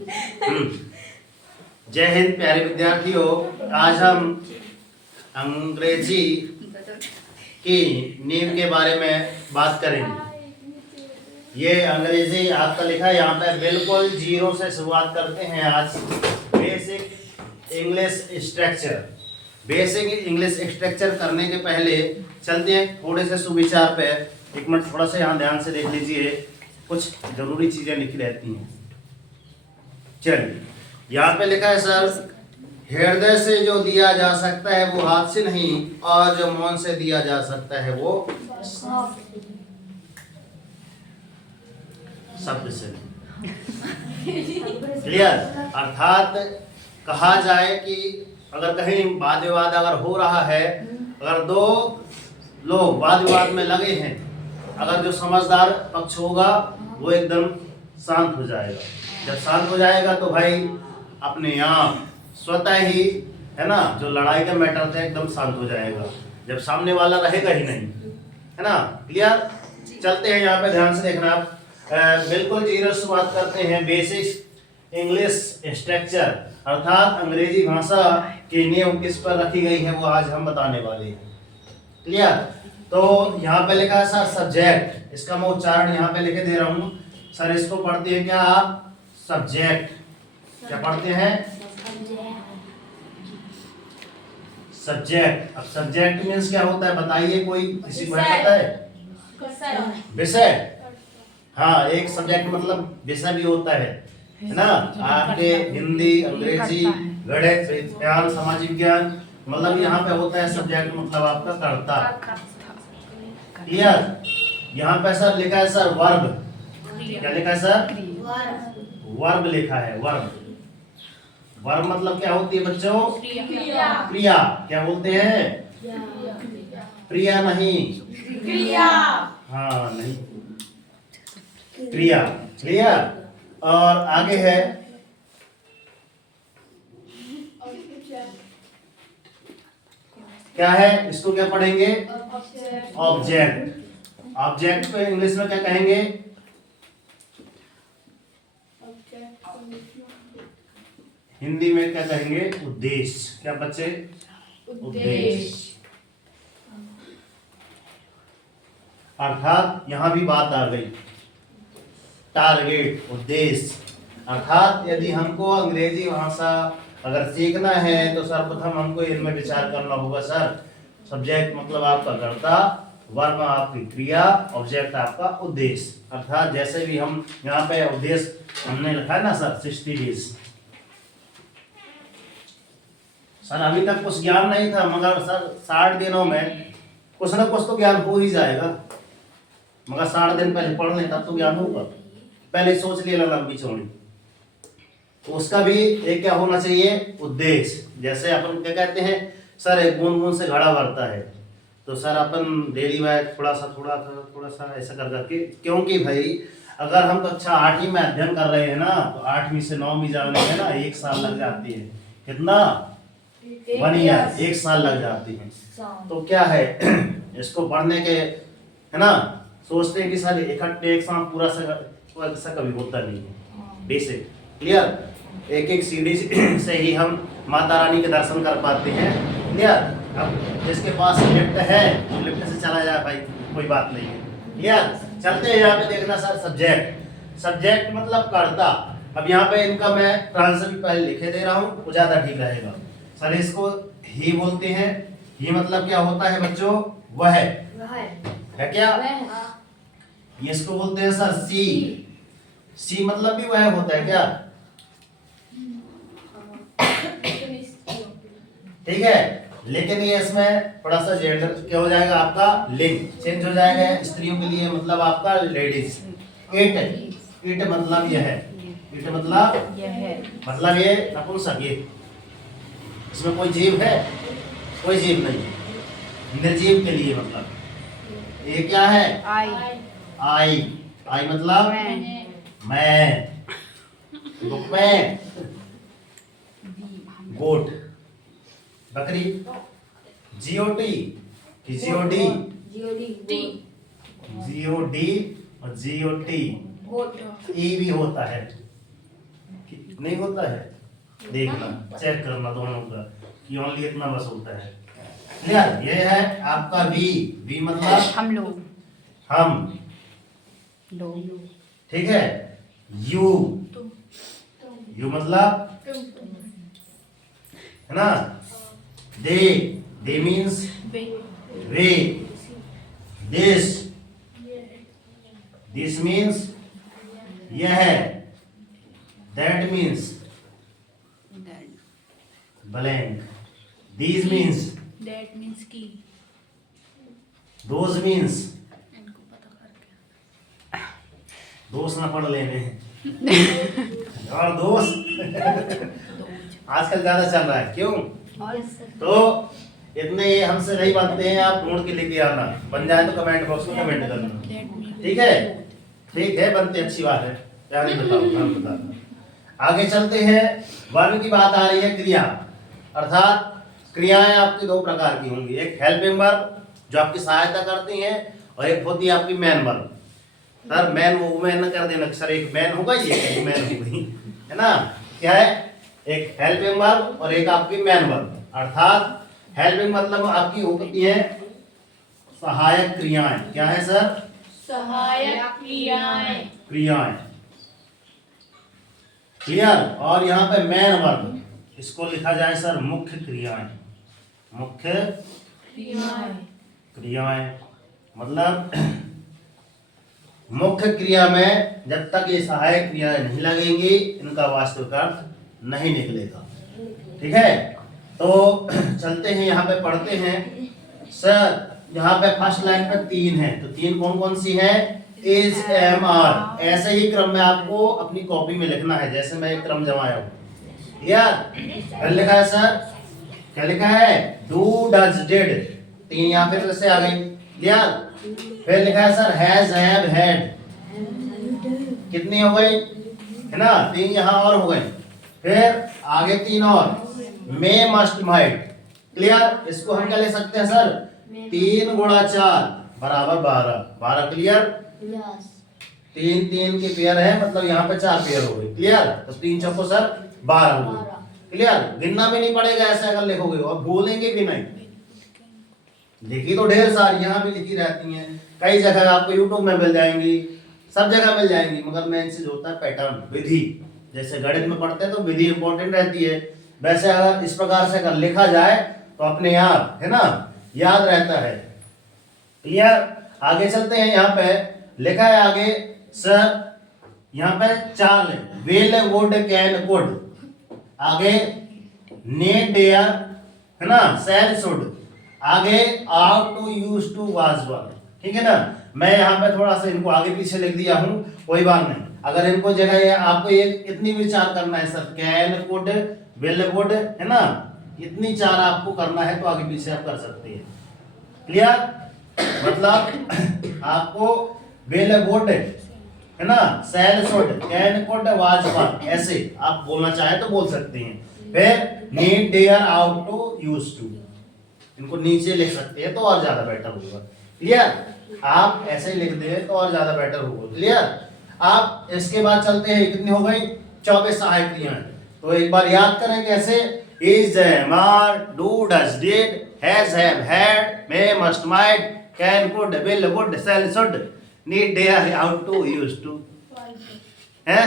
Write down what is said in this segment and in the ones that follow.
जय हिंद प्यारे विद्यार्थियों, आज हम अंग्रेजी की नींव के बारे में बात करेंगे। ये अंग्रेजी आपका लिखा है यहाँ पे, बिल्कुल जीरो से शुरुआत करते हैं आज। Basic English structure. Basic English structure करने के पहले चलते हैं थोड़े से सुविचार पे। एक मिनट थोड़ा सा यहाँ ध्यान से देख लीजिए, कुछ जरूरी चीजें लिखी रहती हैं। चलिए, यहाँ पे लिखा है सर, हृदय से जो दिया जा सकता है वो हाथ से नहीं, और जो मौन से दिया जा सकता है वो शब्द से। क्लियर? अर्थात कहा जाए कि अगर कहीं वाद विवाद अगर हो रहा है, अगर दो लोग वाद विवाद में लगे हैं, अगर जो समझदार पक्ष होगा वो एकदम शांत हो जाएगा। जब शांत हो जाएगा तो भाई अपने आप स्वतः ही, है ना, जो लड़ाई का मैटर था एकदम शांत हो जाएगा, जब सामने वाला रहेगा ही नहीं, है ना। क्लियर? चलते हैं यहाँ पे, ध्यान से देखना आप। बिल्कुल जीरो से बात करते हैं। बेसिक इंग्लिश स्ट्रक्चर अर्थात अंग्रेजी भाषा की नींव किस पर रखी गई है वो आज हम बताने वाले हैं। क्लियर? तो यहाँ पे लिखा है सर सब्जेक्ट, इसका मैं उच्चारण यहाँ पे लिखे दे रहा हूँ सर। इसको पढ़ते हैं क्या आप? सब्जेक्ट। क्या पढ़ते हैं? सब्जेक्ट। अब सब्जेक्ट मीन्स क्या होता है बताइए, कोई किसी को पता है? विषय। हाँ, एक सब्जेक्ट मतलब विषय भी होता है ना। आपके हिंदी, अंग्रेजी, गणित, विज्ञान, समाज विज्ञान, मतलब यहाँ पे होता है सब्जेक्ट मतलब आपका कर्ता। क्लियर? यहाँ पे सर लिखा है सर वर्ब। क्या लिखा है सर? वर्ब लिखा है। वर्ब। वर्ब मतलब क्या होती है बच्चों? क्रिया। क्या बोलते हैं? क्रिया नहीं, क्रिया। हाँ, नहीं, क्रिया। क्लियर? और आगे है क्या है, इसको क्या पढ़ेंगे? ऑब्जेक्ट। ऑब्जेक्ट को इंग्लिश में क्या कहेंगे? हिंदी में क्या कहेंगे? उद्देश्य। क्या बच्चे? उद्देश्य। अर्थात यहां भी बात आ गई, टारगेट, उद्देश्य। अर्थात यदि हमको अंग्रेजी भाषा अगर सीखना है तो सर्वप्रथम हमको इनमें विचार करना होगा सर। सब्जेक्ट मतलब आपका कर्ता, वर्ब आपकी क्रिया, ऑब्जेक्ट आपका उद्देश्य। अर्थात जैसे भी हम यहाँ पे उद्देश्य हमने लिखा है ना सर, 60 डेज। सर अभी तक कुछ ज्ञान नहीं था, मगर सर 60 दिनों में कुछ ना कुछ तो ज्ञान हो ही जाएगा। मगर 60 दिन पहले पढ़ लें तब तो ज्ञान होगा। पहले सोच लिया लंबी चौड़ी, तो उसका भी एक क्या होना चाहिए? उद्देश्य। जैसे अपन क्या कहते हैं सर, एक बूंद बूंद से घड़ा भरता है, तो सर अपन डेली वाइज थोड़ा सा ऐसा कर करके, क्योंकि भाई अगर हम कक्षा 8वीं में अध्ययन कर रहे हैं ना, तो 8वीं से 9वीं जाने में ना 1 साल लग जाती है। कितना? 1 ईयर, 1 साल लग जाती है। तो क्या है इसको पढ़ने के, है ना, सोचते हैं कि सर इकट्ठे एक साथ पूरा सा कभी होता नहीं है। बेसिक। क्लियर? एक एक सीढ़ी से ही हम माता रानी के दर्शन कर पाते हैं। क्लियर? अब जिसके पास लिफ्ट है लिफ्ट से चला जाए भाई, कोई बात नहीं है। क्लियर? चलते हैं यहाँ पे देखना सर सब्जेक्ट। सब्जेक्ट मतलब कर्ता। अब यहाँ पे इनका मैं ट्रांसलेशन भी पहले लिखे दे रहा हूँ, वो ज्यादा ठीक रहेगा सर। इसको ही बोलते हैं। ही मतलब क्या होता है बच्चों? वह है क्या? इसको बोलते हैं सर सी। सी मतलब भी वह होता है क्या? ठीक है, लेकिन ये इसमें थोड़ा सा जेंडर क्या हो जाएगा, आपका लिंग चेंज हो जाएगा। स्त्रियों के लिए मतलब आपका लेडीज। इट मतलब यह है। इट मतलब ये नपुंसक। ये इसमें कोई जीव है? कोई जीव नहीं, निर्जीव के लिए मतलब। ये क्या है? आई। आई मतलब मैं। गोट, बकरी। जीओटी कि जीओडी? जीओडी और जीओटी ई भी होता है। नहीं होता है, देखना चेक करना दोनों का कि ओनली इतना बस होता है। क्लियर? ये है आपका वी। वी मतलब हम लोग, हम, लोग, ठीक है। यू, यू मतलब है ना। दे, दे मीन्स वे। दिस, दिस मीन्स यह है। That means blank. These means that means की, दोज मीन्स इनको पता करके दोस्त ना पढ़ लेने और दोस्त आजकल ज्यादा चल रहा है, क्यों? तो इतने ये हमसे नहीं बनते हैं, आप ढूंढ के लेके आना, बन जाए तो कमेंट बॉक्स में कमेंट करना, ठीक है? ठीक है, बनते, अच्छी बात है। क्या नहीं बताओ, हम बताना। आगे चलते हैं। वर्ब की बात आ रही है क्रिया, अर्थात क्रियाएं आपकी दो प्रकार की होंगी, एक हेल्पिंग वर्ब जो आपकी सहायता करती हैं, और एक होती है आपकी man verb. Sir man women न कर देना, सर एक मैन होगा, ये मैन हो गई, है ना। क्या है? एक हेल्पिंग वर्ब और एक आपकी मैन वर्ब। अर्थात हेल्पिंग मतलब आपकी होती है सहायक क्रियाएं। क्या है सर? सहायक क्रियाएं। क्रियाएं। क्लियर? और यहाँ पे मैन वर्ब, इसको लिखा जाए सर मुख्य क्रियाएं। मुख्य क्रियाएं मतलब मुख्य क्रिया में जब तक ये सहायक क्रियाएं नहीं लगेंगी, इनका वास्तविक अर्थ नहीं निकलेगा, ठीक है। तो चलते हैं, यहाँ पे पढ़ते हैं। सर यहाँ पे फर्स्ट लाइन पे 3 है, तो 3 कौन कौन सी है? Is, am, are. ऐसे ही क्रम में आपको अपनी कॉपी में लिखना है, जैसे मैं एक क्रम जमाया हूँ। यार फिर लिखा है सर, क्या लिखा है? Do, does, did. 3 यहाँ पे से आ गई। यार फिर लिखा है सर हैज, हैव, हैड। कितनी हो गई? है ना, 3 यहाँ और हो गए। फिर आगे 3 और, मे, मस्ट, माइट। क्लियर? इसको हम क्या ले सकते हैं सर? 3 गुणा 4 बराबर 12। 12 क्लियर? 3 3 के पेयर है, मतलब यहाँ पे 4 पेयर हो गए। क्लियर? तो 3 चौको सर 12 हो गए। क्लियर? गिनना भी नहीं पड़ेगा ऐसे अगर लिखोगे, और भूलेंगे भी नहीं। लिखी तो ढेर सारी यहाँ भी लिखी रहती हैं, कई जगह आपको यूट्यूब में मिल जाएंगी, सब जगह मिल जाएंगी, मगर मेन चीज होता है पैटर्न, विधि। जैसे गणित में पढ़ते हैं तो विधि इंपॉर्टेंट रहती है, वैसे अगर इस प्रकार से अगर लिखा जाए तो अपने आप, है ना, याद रहता है। क्लियर? आगे चलते हैं। यहाँ पे लिखा है आगे सर, यहाँ पे 4 ले, विल, वुड, कैन, कुड। आगे नीड, डेयर, है ना, शैल, शुड। आगे ought to, use to, was were. ठीक है ना। मैं यहाँ पे थोड़ा सा इनको आगे पीछे लिख दिया हूँ, कोई बात नहीं। अगर इनको जगह आपको एक इतनी विचार करना है sir, can, could, will, would, है ना, इतनी 4 आपको करना है तो आगे पीछे आप कर सकते हैं। क्लियर? मतलब आपको विल, वुड, है ना, shall, should, can, could, was were, ऐसे आप बोलना चाहे तो बोल सकते हैं। फिर need, dare, ought to, use to, इनको नीचे लिख सकते हैं तो और ज्यादा बेटर होगा। क्लियर? आप ऐसे ही लिख दें तो और ज्यादा बेटर होगा। क्लियर? आप इसके बाद चलते हैं, कितनी हो गई? 24 सहायक क्रियाएं। तो एक बार याद करें कैसे? Is, am, are, do, does, did, has, have, had, may, must, might, can, could, will, would, shall, should, need, dare, ought to, use to. है?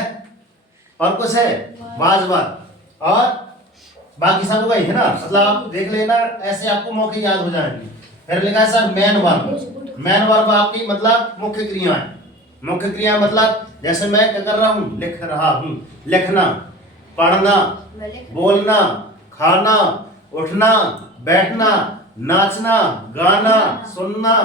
और कुछ है? वाज, वर, और बाकी सब हो गई, है ना। मतलब आप देख लेना, ऐसे आपको मौके याद हो जाएंगे। फिर लिखा है sir man verb. Man verb आपकी मतलब मुख्य क्रिया है। मुख्य क्रिया मतलब जैसे मैं क्या कर रहा हूँ? लिख रहा हूँ। लिखना, पढ़ना, बोलना, खाना, उठना, बैठना, नाचना, गाना, सुनना,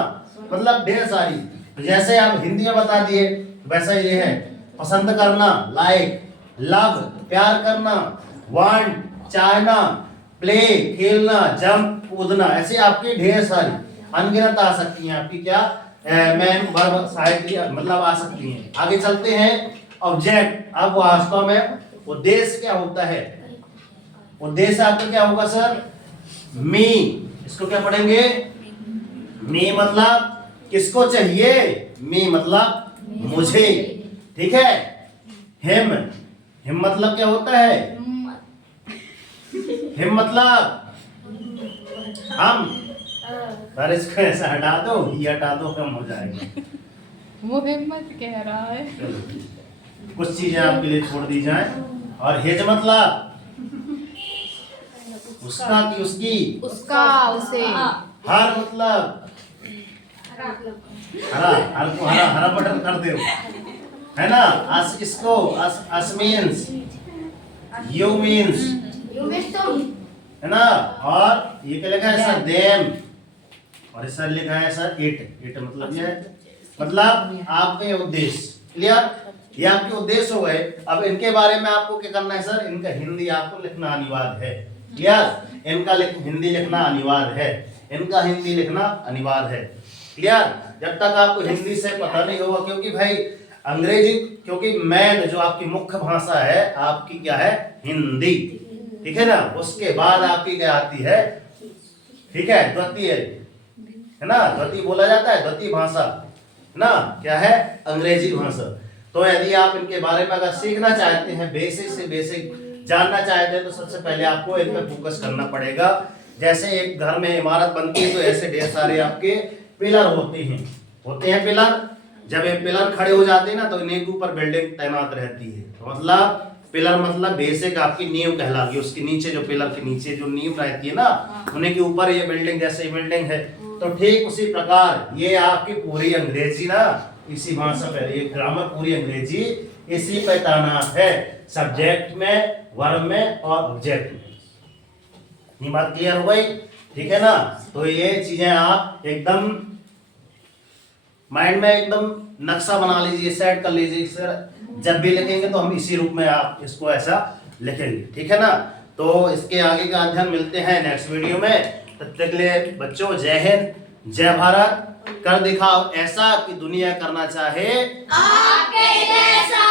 मतलब ढेर सारी। जैसे आप हिंदी में बता दिए वैसा ये है, पसंद करना, लाइक, लव, प्यार करना, वांट, चाहना, प्ले, खेलना, जंप, कूदना, ऐसे आपकी ढेर सारी अनगिनत आ सकती हैं आपकी क्या मैन वर्ब सहायक क्रिया मतलब आ सकती हैं। आगे चलते हैं। ऑब्जेक्ट, अब वास्तव में उद्देश्य क्या होता है? उद्देश्य आपका क्या होगा सर? मी। इसको क्या पढ़ेंगे? मी मतलब किसको चाहिए? मी मतलब मुझे। ठीक है। हिम, हिम मतलब क्या होता है? हिम मतलब हम। पर इसको ऐसा हटा दो, ये हटा दो, कम हो जाएगा। वो हिम्मत कह रहा है। चलो कुछ चीजें आपके लिए छोड़ दी जाए। और हिज मतलब उसका की उसकी। उसका, उसे। हर मतलब हरा, हर को हरा हरा बटन कर दो, है ना। अस इसको अस मीन्स, यू मीन्स, है ना। और ये क्या लिखा है सर? देम। और इस सर लिखा है सर इट। इट मतलब ये है, मतलब आपके उद्देश्य। क्लियर? ये आपके उद्देश्य हो गए। अब इनके बारे में आपको क्या करना है सर? इनका हिंदी आपको लिखना अनिवार्य है। क्लियर? इनका हिंदी लिखना अनिवार्य है। इनका हिंदी लिखना अनिवार्य है। क्लियर? जब तक आपको हिंदी से पता नहीं होगा, क्योंकि भाई अंग्रेजी, क्योंकि मेन जो आपकी मुख्य भाषा है आपकी क्या है? हिंदी। ठीक है ना। उसके बाद आपकी क्या आती है? ठीक है, द्वितीय, है ना। द्वितीय बोला जाता है, द्वितीय भाषा, है ना। क्या है? अंग्रेजी भाषा। तो यदि आप इनके बारे में अगर सीखना चाहते हैं, बेसिक से बेसिक जानना चाहते हैं, तो सबसे पहले आपको इन पर फोकस करना पड़ेगा। जैसे एक घर में इमारत बनती है तो ऐसे ढेर सारे आपके पिलर होते हैं पिलर। जब ये पिलर खड़े हो जाते हैं ना, तो इन्हीं के ऊपर बिल्डिंग तैनात रहती है। तो मतलब पिलर मतलब बेसिक आपकी नींव कहलाती। उसके नीचे जो पिलर के नीचे जो नींव रहती है ना, उन्हीं के ऊपर ये बिल्डिंग, जैसे ये बिल्डिंग है। तो ठीक उसी प्रकार ये आपकी पूरी अंग्रेजी ना इसी भाषा पे, ये ग्रामर पूरी अंग्रेजी इसी पे तैनात है, सब्जेक्ट में, वर्ब में और ऑब्जेक्ट में। ये बात क्लियर हो गई? ठीक है ना। तो ये चीजें आप एकदम माइंड में एकदम नक्शा बना लीजिए, सेट कर लीजिए सर। जब भी लिखेंगे तो हम इसी रूप में आप इसको ऐसा लिखेंगे। ठीक है ना। तो इसके आगे का अध्ययन मिलते हैं नेक्स्ट वीडियो में। तब तक के लिए बच्चों जय हिंद, जय भारत। कर दिखाओ ऐसा कि दुनिया करना चाहे आपके जैसा।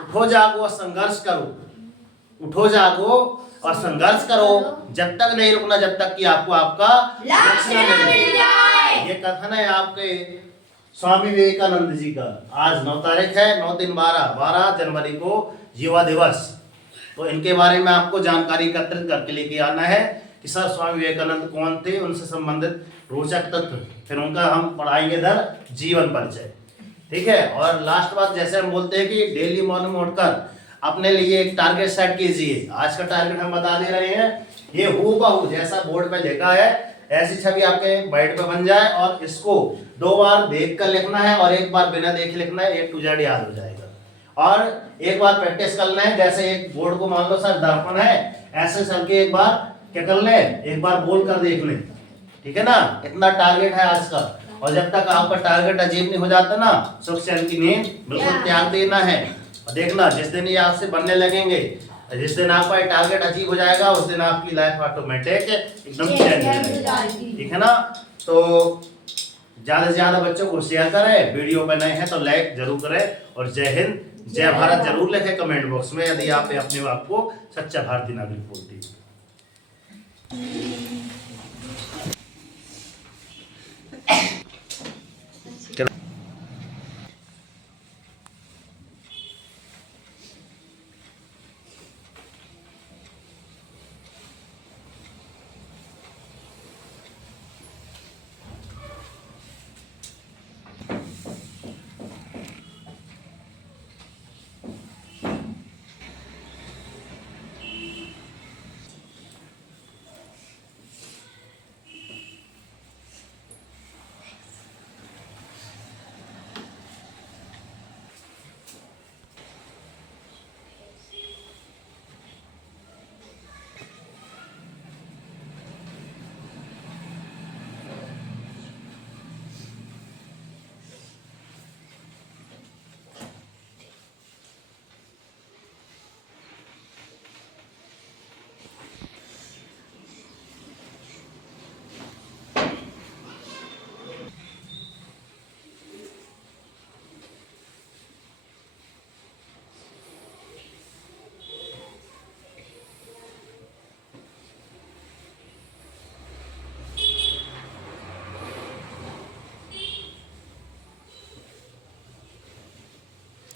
उठो जागो और संघर्ष करो। उठो जागो और संघर्ष करो, जब तक नहीं रुकना, जब तक कि आपको आपका लक्ष्य न मिल जाए। ये कथन है आपके स्वामी विवेकानंद जी का। आज 9 तारीख है, 9 दिन 12 जनवरी को युवा दिवस। तो इनके बारे में आपको जानकारी एकत्रित करके लेके आना है कि सर स्वामी विवेकानंद कौन थे, उनसे संबंधित रोचक तथ्य, फिर उनका हम पढ़ाएंगे इधर जीवन परिचय। ठीक है। और लास्ट बात, जैसे हम बोलते हैं कि डेली मॉर्निंग उठकर अपने लिए एक टारगेट सेट कीजिए। आज का टारगेट हम बता दे रहे हैं, ये हूबहू जैसा बोर्ड पे लिखा है ऐसी छवि आपके माइंड पे बन जाए, और इसको 2 बार देख कर लिखना है और 1 बार बिना देखे लिखना है। A to Z याद हो जाएगा। और एक बार प्रैक्टिस करना है, जैसे एक बोर्ड को मान लो सर दर्पण है, ऐसे चल के एक बार क्या कर ले, एक बार बोल कर देख ले। ठीक है ना। इतना टारगेट है आज का। और जब तक आपका टारगेट अचीव नहीं हो जाता ना, सुख चैन की नींद बिल्कुल त्याग देना है। और देखना जिस दिन ये आपसे बनने लगेंगे, जिस दिन आपका टारगेट अचीव हो जाएगा, उस दिन आपकी लाइफ ऑटोमेटिक एकदम चेंज हो जाएगी। ठीक है ना। तो ज्यादा से ज्यादा बच्चों को शेयर करें, वीडियो पे नए हैं तो लाइक जरूर करें, और जय हिंद जय भारत जरूर लिखें कमेंट बॉक्स में, यदि आप अपने आप को सच्चा भारतीय नागरिक बोलते हैं।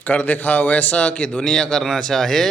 कर दिखाओ ऐसा कि दुनिया करना चाहे